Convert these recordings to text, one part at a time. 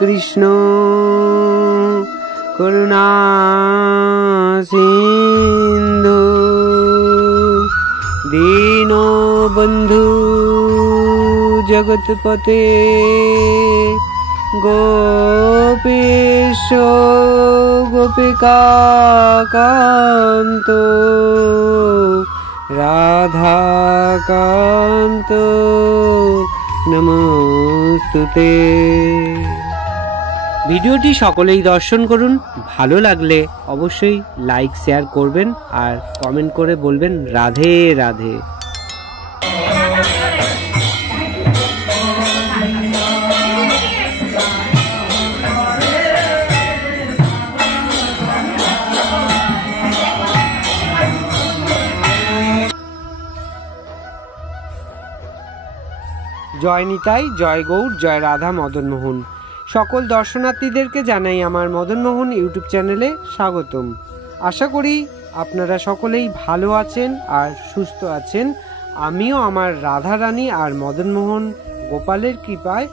कृष्ण करुणा सिंधु दीनो बंधु जगतपते गोपीश गोपिका Kanto Radha Kanto नमस्तुते। ভিডিওটি সকলেই দর্শন করুন। ভালো লাগলে অবশ্যই লাইক শেয়ার করবেন আর কমেন্ট করে বলবেন রাধে রাধে। জয় নিতাই, জয় গৌর, জয় রাধা মদন মোহন। সকল দর্শনার্থীদেরকে জানাই আমার মদন মোহন ইউটিউব চ্যানেলে স্বাগতম। আশা করি আপনারা সকলেই ভালো আছেন আর সুস্থ আছেন। আমিও আমার রাধা রানী আর মদন মোহন গোপালের কৃপায়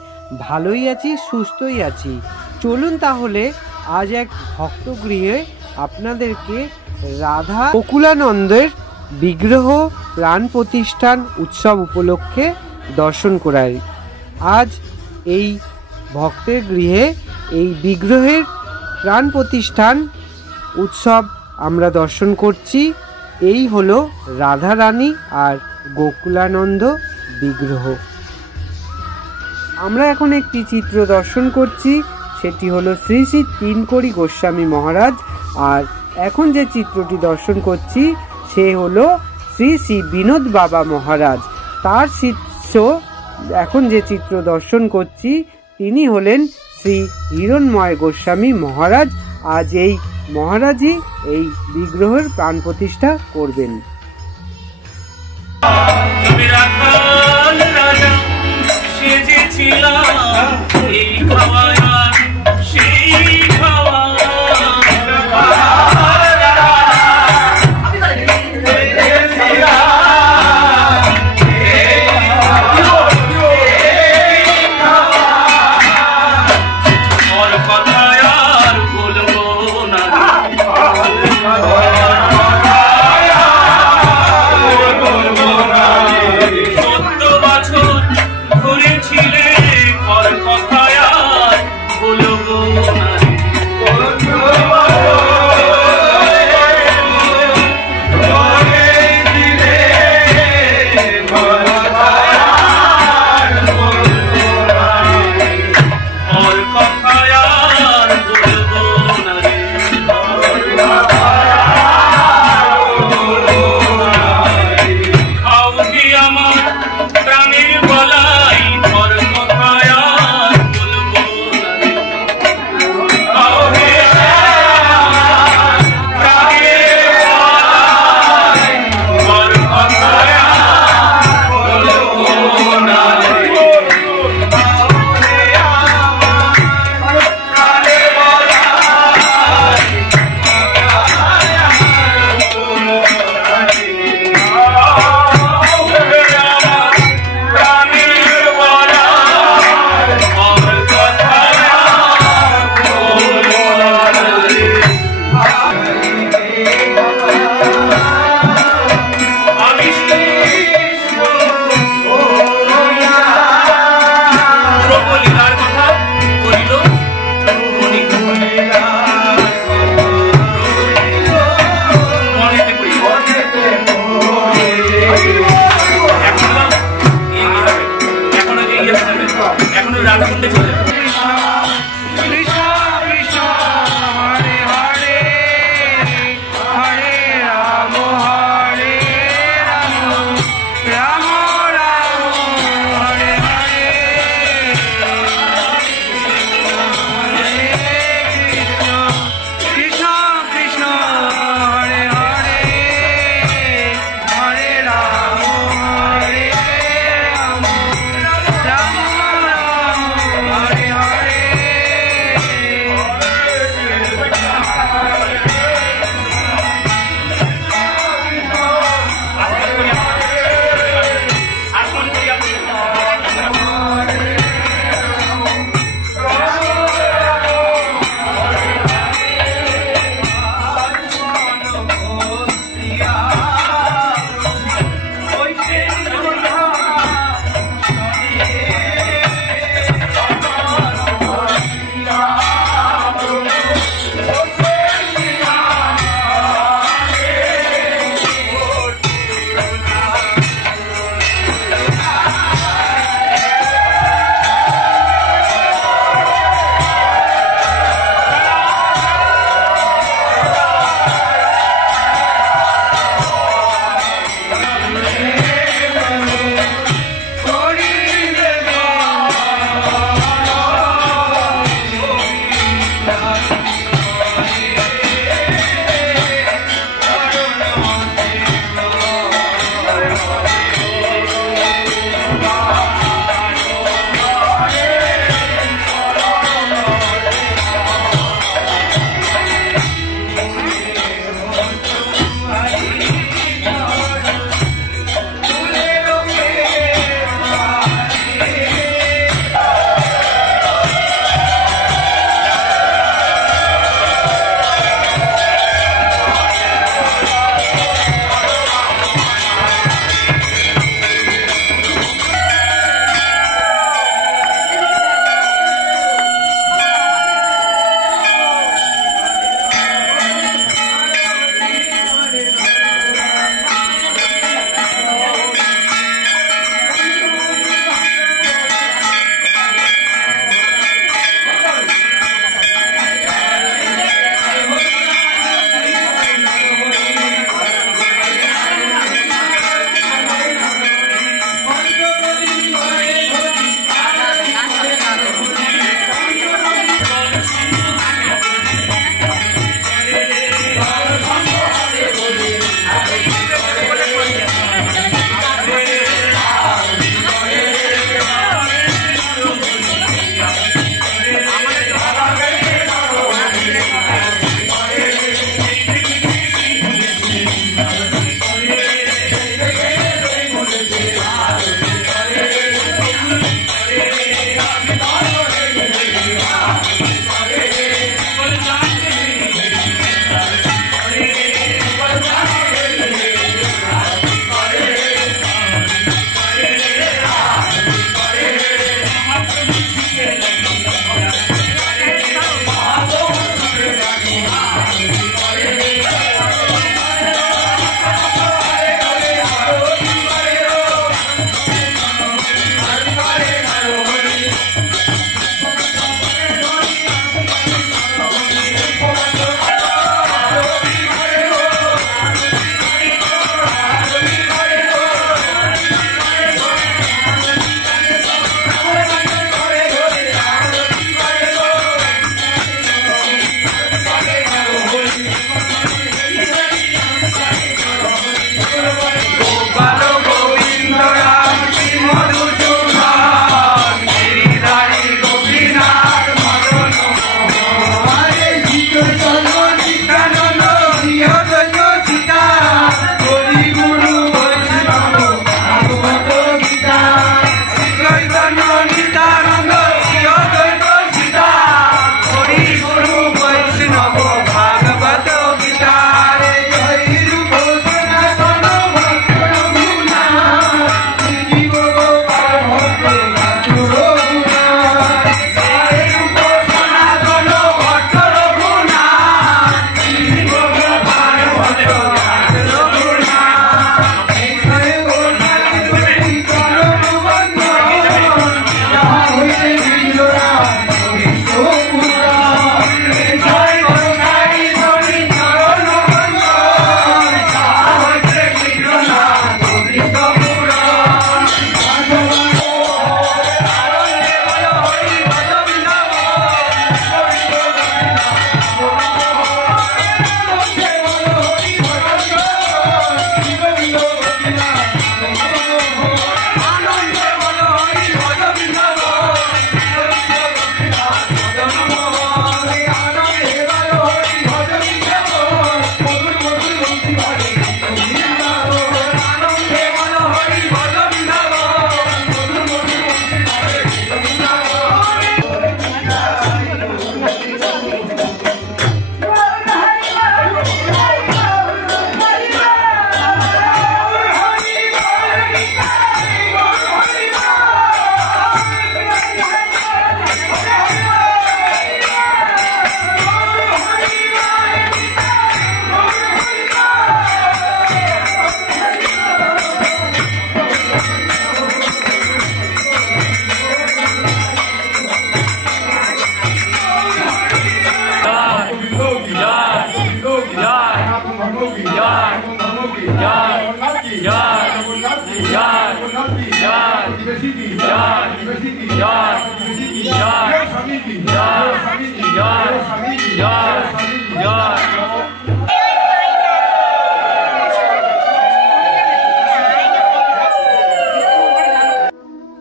ভালোই আছি, সুস্থই আছি। চলুন তাহলে আজ এক ভক্তগৃহে আপনাদেরকে রাধা গোকুলানন্দের বিগ্রহ প্রাণ প্রতিষ্ঠান উৎসব উপলক্ষে দর্শন করাই। আজ এই ভক্তের গৃহে এই বিগ্রহের প্রাণ প্রতিষ্ঠান উৎসব আমরা দর্শন করছি। এই হলো রাধা রানী আর গোকুলানন্দ বিগ্রহ। আমরা এখন একটি চিত্র দর্শন করছি, সেটি হলো শ্রী শ্রী তিনকড়ি গোস্বামী মহারাজ। আর এখন যে চিত্রটি দর্শন করছি সে হলো শ্রী শ্রী বিনোদ বাবা মহারাজ। তার শিষ্য এখন যে চিত্র দর্শন করছি তিনি হলেন শ্রী হিরণময় গোস্বামী মহারাজ। আজ এই মহারাজই এই বিগ্রহের প্রাণ প্রতিষ্ঠা করবেন। Oh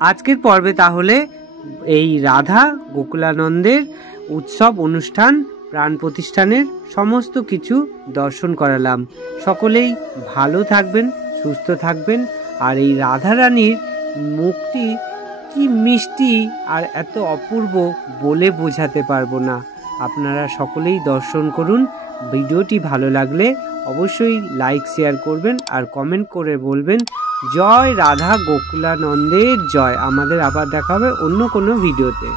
আজকের পর্বে তাহলে এই রাধা গোকুলানন্দের উৎসব অনুষ্ঠান প্রাণ প্রতিষ্ঠানের সমস্ত কিছু দর্শন করালাম। সকলেই ভালো থাকবেন, সুস্থ থাকবেন। আর এই রাধারানীর মুখটি কি মিষ্টি আর এত অপূর্ব বলে বোঝাতে পারবো না। আপনারা সকলেই দর্শন করুন। ভিডিওটি ভালো লাগলে অবশ্যই লাইক শেয়ার করবেন আর কমেন্ট করে বলবেন জয় রাধা গোকুলানন্দের জয়। আমাদের আবার দেখা হবে অন্য কোনো ভিডিওতে।